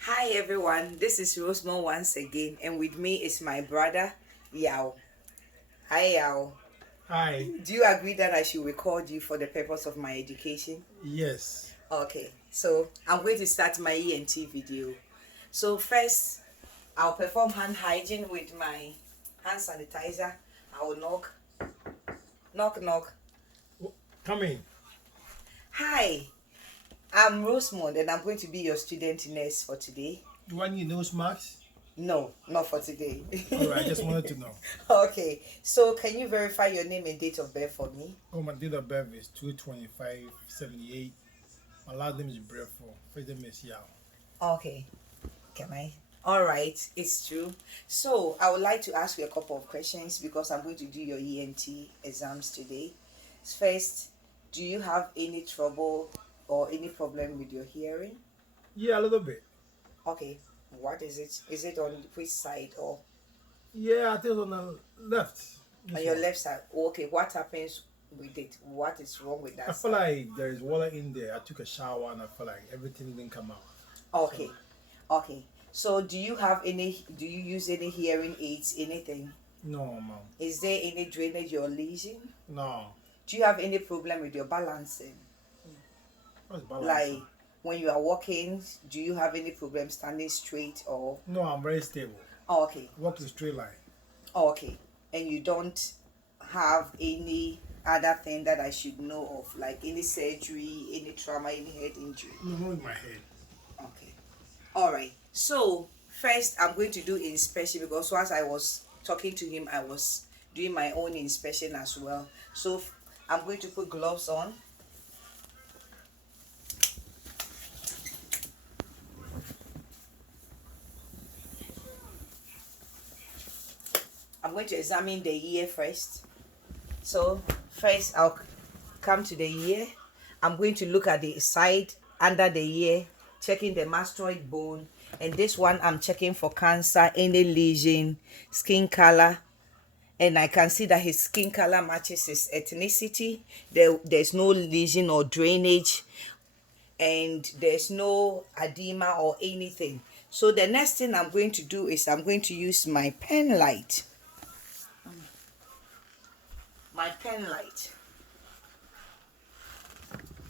Hi everyone, this is Rosemond once again, and with me is my brother Yao. Hi Yao. Hi. Do you agree that I should record you for the purpose of my education? Yes. Okay, so I'm going to start my ENT video. So first, I'll perform hand hygiene with my hand sanitizer. I will knock, knock, knock. Come in. Hi, I'm Rosemond, and I'm going to be your student nurse for today. Do I need nose marks? No, not for today. Alright, I just wanted to know. Okay, so can you verify your name and date of birth for me? Oh, my date of birth is 2/25/78. My last name is Brefo. First name is Yao. Okay, can I? All right, it's true. So I would like to ask you a couple of questions because I'm going to do your ENT exams today. First, do you have any trouble or any problem with your hearing? Yeah, a little bit. Okay, what is it? Is it on which side or Yeah, I think it's on the left. on This your one. left side? Okay, what happens with it? What is wrong with I that feel side? like there is water in there. I took a shower and I feel like everything didn't come out. So, Okay, okay. So do you have any? Do you use any hearing aids? Anything? no, mom. Is there any drainage or lesion? No. Do you have any problem with your balancing? What's Like balancing? when you are walking, do you have any problem standing straight or? No, I'm very stable. Oh, okay, Walk in straight line. oh, okay. And you don't have any other thing that I should know of, like any surgery, any trauma, any head injury? No, not with my head. Okay. All right. So first, I'm going to do inspection because once I was talking to him, I was doing my own inspection as well. So I'm going to put gloves on. I'm going to examine the ear first. So first, I'll come to the ear. I'm going to look at the side under the ear, checking the mastoid bone. And this one, I'm checking for cancer, any lesion, skin color, and I can see that his skin color matches his ethnicity. There's no lesion or drainage, and there's no edema or anything. So the next thing I'm going to do is I'm going to use my pen light. My pen light.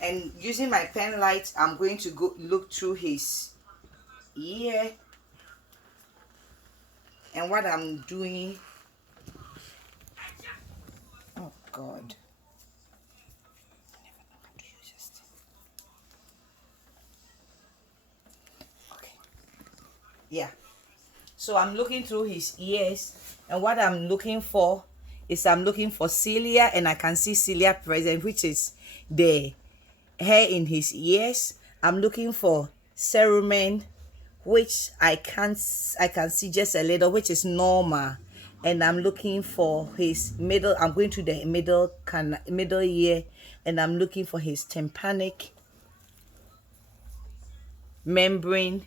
And using my pen light, I'm going to go look through his ear. And what I'm doing, oh God. Okay. Yeah. So I'm looking through his ears, and what I'm looking for is I'm looking for cilia, and I can see cilia present, which is the hair in his ears. I'm looking for cerumen, which I can see just a little, which is normal. And I'm looking for his middle. I'm going to the middle ear, and I'm looking for his tympanic membrane,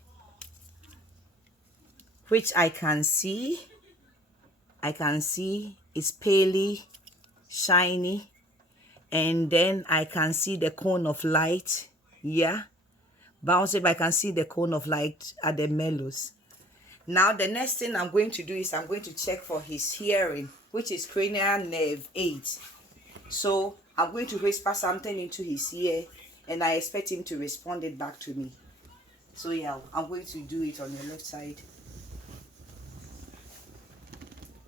which I can see. I can see it's palely shiny, and then I can see the cone of light. Yeah, bouncing. I can see the cone of light at the mellows. Now the next thing I'm going to do is I'm going to check for his hearing, which is cranial nerve 8. So I'm going to whisper something into his ear, and I expect him to respond it back to me. So yeah, I'm going to do it on your left side.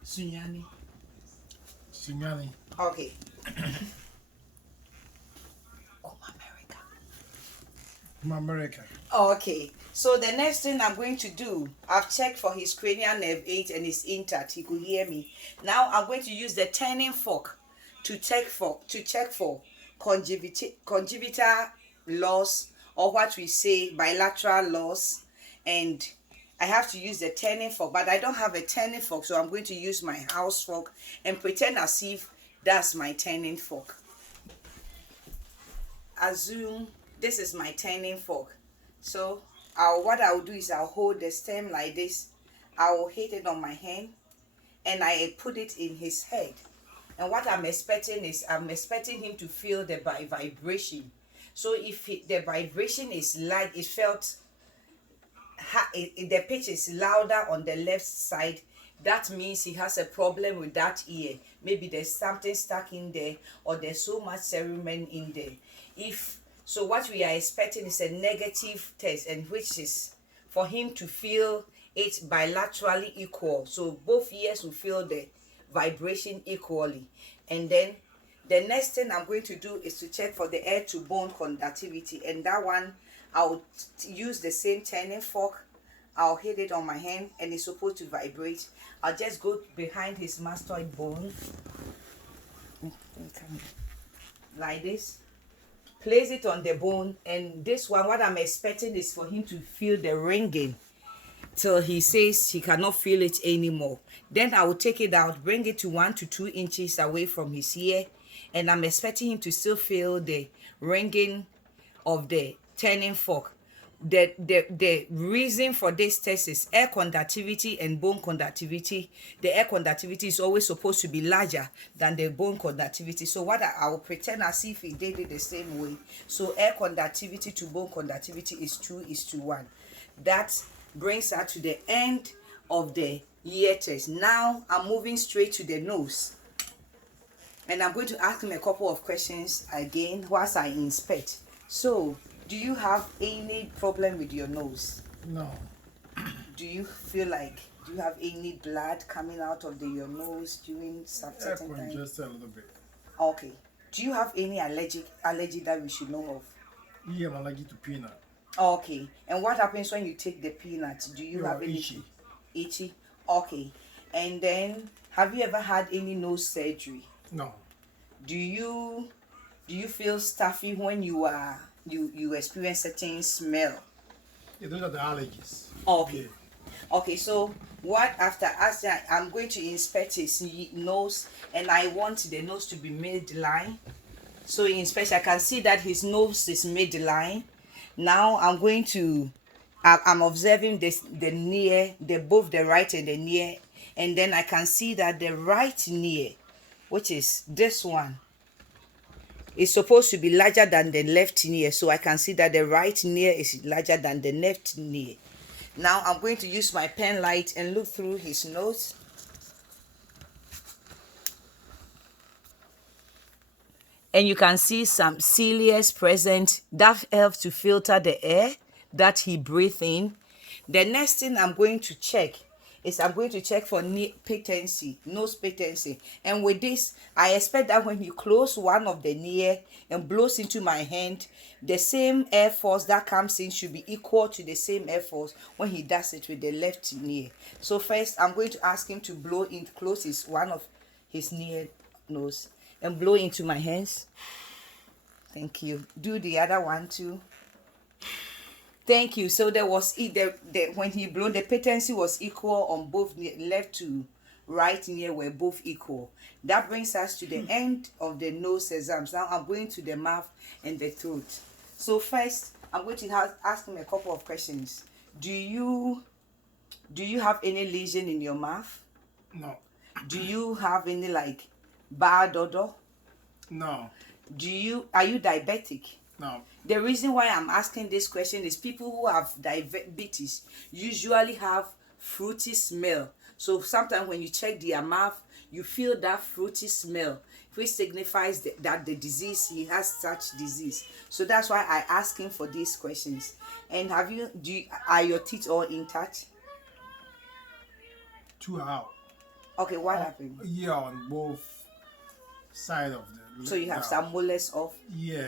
Sunyani. Sinyani. Okay. Oh, America. From America. Okay, so the next thing I'm going to do, I've checked for his cranial nerve 8 and it's intact. He could hear me. Now I'm going to use the turning fork to check for conjunctival loss, or what we say bilateral loss, and I have to use the turning fork, but I don't have a turning fork, so I'm going to use my house fork and pretend as if that's my turning fork. Assume this is my turning fork. So what I'll do is I'll hold the stem like this. I will hit it on my hand, and I put it in his head. And what I'm expecting is I'm expecting him to feel the vibration. So if the vibration is loud, it felt the pitch is louder on the left side, that means he has a problem with that ear. Maybe there's something stuck in there, or there's so much cerumen in there. If so, what we are expecting is a negative test, and which is for him to feel it bilaterally equal, so both ears will feel the vibration equally. And then the next thing I'm going to do is to check for the air to bone conductivity, and that one I'll use the same turning fork. I'll hit it on my hand and it's supposed to vibrate. I'll just go behind his mastoid bone like this, place it on the bone, and this one, what I'm expecting is for him to feel the ringing till he says he cannot feel it anymore. Then I will take it out, bring it to 1 to 2 inches away from his ear, and I'm expecting him to still feel the ringing of the turning fork. The reason for this test is air conductivity and bone conductivity. The air conductivity is always supposed to be larger than the bone conductivity. So what I will pretend as if he did it the same way. So air conductivity to bone conductivity is 2:1. That brings us to the end of the ear test. Now I'm moving straight to the nose, and I'm going to ask him a couple of questions again whilst I inspect. So, do you have any problem with your nose? No. Do you feel like, do you have any blood coming out of your nose during certain time? Just a little bit. Okay. Do you have any allergy that we should know of? Yeah, I'm allergic to peanut. Okay. And what happens when you take the peanut? Do you have any itchy? Itchy. Okay. And then, have you ever had any nose surgery? No. Do you feel stuffy when you experience certain smell? Yeah, those are the allergies. Okay. Yeah. Okay, so what after asking, I'm going to inspect his nose, and I want the nose to be midline. So in inspection, I can see that his nose is midline. Now I'm going to, I'm observing both the right and the near, and then I can see that the right near, which is this one, is supposed to be larger than the left near. So I can see that the right near is larger than the left near. Now I'm going to use my pen light and look through his nose. And you can see some cilia's present. That helps to filter the air that he breathes in. The next thing I'm going to check is I'm going to check for patency, nose patency. And with this, I expect that when you close one of the ear and blows into my hand, the same air force that comes in should be equal to the same air force when he does it with the left ear. So first, I'm going to ask him to blow in, close one of his near nose and blow into my hands. Thank you. Do the other one too. Thank you. So there was when he blew, the patency was equal on both left to right ear were both equal. That brings us to the end of the nose exams. Now I'm going to the mouth and the throat. So first, I'm going to ask him a couple of questions. Do you have any lesion in your mouth? No. Do you have any like bad odor? No. Are you diabetic? No. The reason why I'm asking this question is people who have diabetes usually have fruity smell. So sometimes when you check their mouth, you feel that fruity smell, which signifies that the disease, he has such disease. So that's why I ask him for these questions. And are your teeth all intact? 2 out. Okay, what happened? Yeah, on both sides of the. So you have some molars off? Yeah,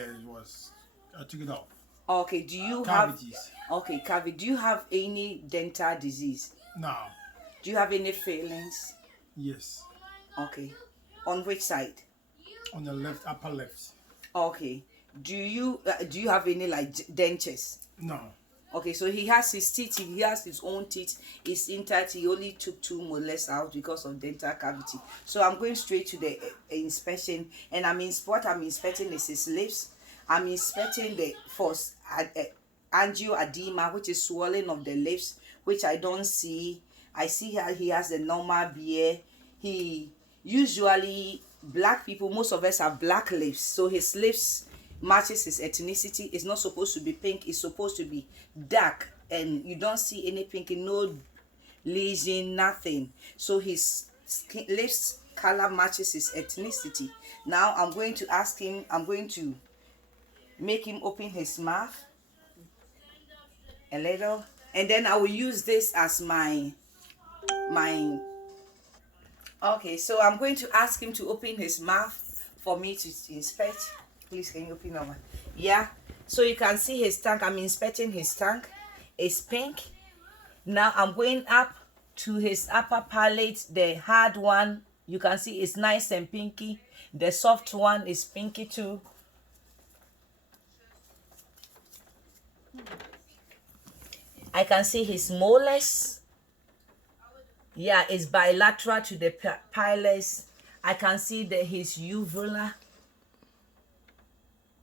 I took it off. Okay, do you cavities. Okay, cavity. Do you have any dental disease? No. Do you have any failings? Yes. Okay. On which side? On the left, upper left. Okay. Do you have any like dentures? No. Okay, so he has his teeth. He has his own teeth. It's intact. He only took 2 molars out because of dental cavity. So I'm going straight to the inspection, and what I'm inspecting is his lips. I'm inspecting the first angioedema, which is swelling of the lips, which I don't see. I see how he has a normal beard. He usually, black people, most of us have black lips, so his lips matches his ethnicity. It's not supposed to be pink, it's supposed to be dark, and you don't see any pink, no lesion, nothing. So his skin lips color matches his ethnicity. Now I'm going to ask him, I'm going to make him open his mouth a little, and then I will use this as my okay. So I'm going to ask him to open his mouth for me to inspect. Please, can you open over? Yeah, so you can see his tongue. I'm inspecting his tongue. It's pink. Now I'm going up to his upper palate. The hard one, you can see, it's nice and pinky. The soft one is pinky too. I can see his molars. Yeah, it's bilateral to the palate. I can see that his uvula.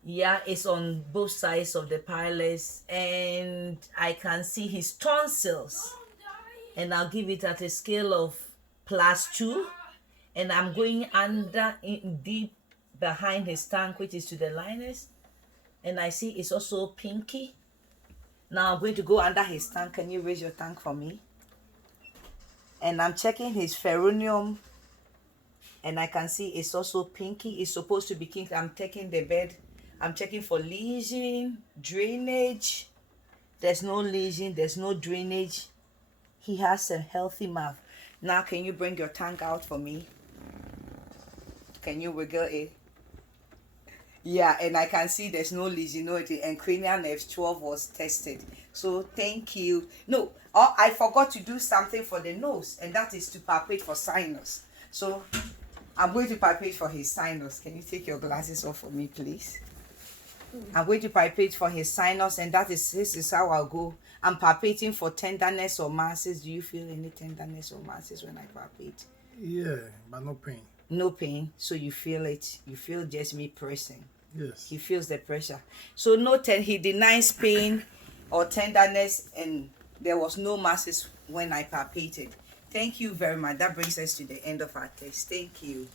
Yeah, it's on both sides of the palate. And I can see his tonsils. And I'll give it at a scale of +2. And I'm going under, deep behind his tongue, which is to the liners. And I see it's also pinky. Now I'm going to go under his tongue. Can you raise your tongue for me? And I'm checking his perineum, and I can see it's also pinky. It's supposed to be pink. I'm taking the bed. I'm checking for lesion, drainage. There's no lesion. There's no drainage. He has a healthy mouth. Now, can you bring your tongue out for me? Can you wiggle it? Yeah, and I can see there's no lesionoity, and cranial nerve 12 was tested. So thank you. No, oh, I forgot to do something for the nose, and that is to palpate for sinus. So I'm going to palpate for his sinus. Can you take your glasses off for me, please? I'm going to palpate for his sinus, and this is how I'll go. I'm palpating for tenderness or masses. Do you feel any tenderness or masses when I palpate? Yeah, but no pain. No pain, so you feel it. You feel just me pressing. Yes. He feels the pressure. So he denies pain or tenderness, and there was no masses when I palpated. Thank you very much. That brings us to the end of our test. Thank you.